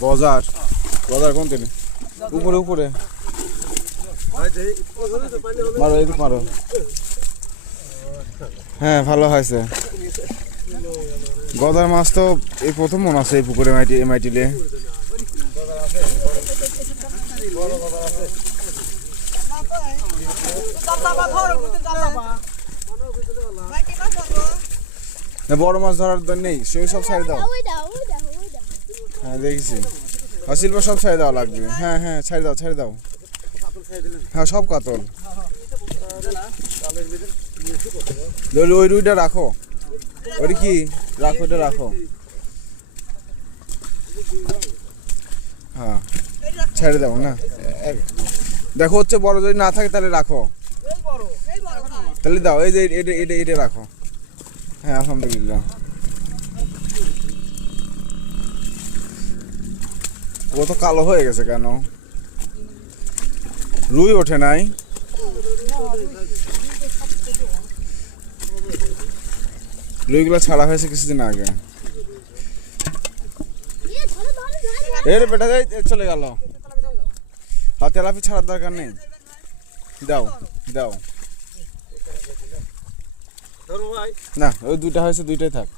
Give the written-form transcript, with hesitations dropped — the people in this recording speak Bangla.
গজার গজার কোন দিনে উপরে উপরে মারো এদিক মারো হ্যাঁ ভালো হয়েছে গজার মাছ তো এই প্রথম মনে আছে এই পুকুরে মাইটিলে বড় মাছ ধরার দর নেই সে সব ছাড়ে দাও হ্যাঁ দেখেছি শিল্প সব ছাড়ে দেওয়া লাগবে হ্যাঁ হ্যাঁ ছাড়ে দাও হ্যাঁ সব কাতল ওই রুইটা রাখো ওই কি রাখো এটা রাখো হ্যাঁ ছেড়ে দাও না দেখো হচ্ছে বড় যদি না থাকে তাহলে রাখো তাহলে দাও এই যে এটা রাখো হ্যাঁ আলহামদুলিল্লাহ ও তো কালো হয়ে গেছে কেন রুই ওঠে নাই রুইগুলো ছাড়া হয়েছে কিছুদিন আগে এর বেটা যাই চলে গেল আর তেলাপি ছাড়ার দরকার নেই দাও দাও না ওই দুইটা হয়েছে দুইটাই থাক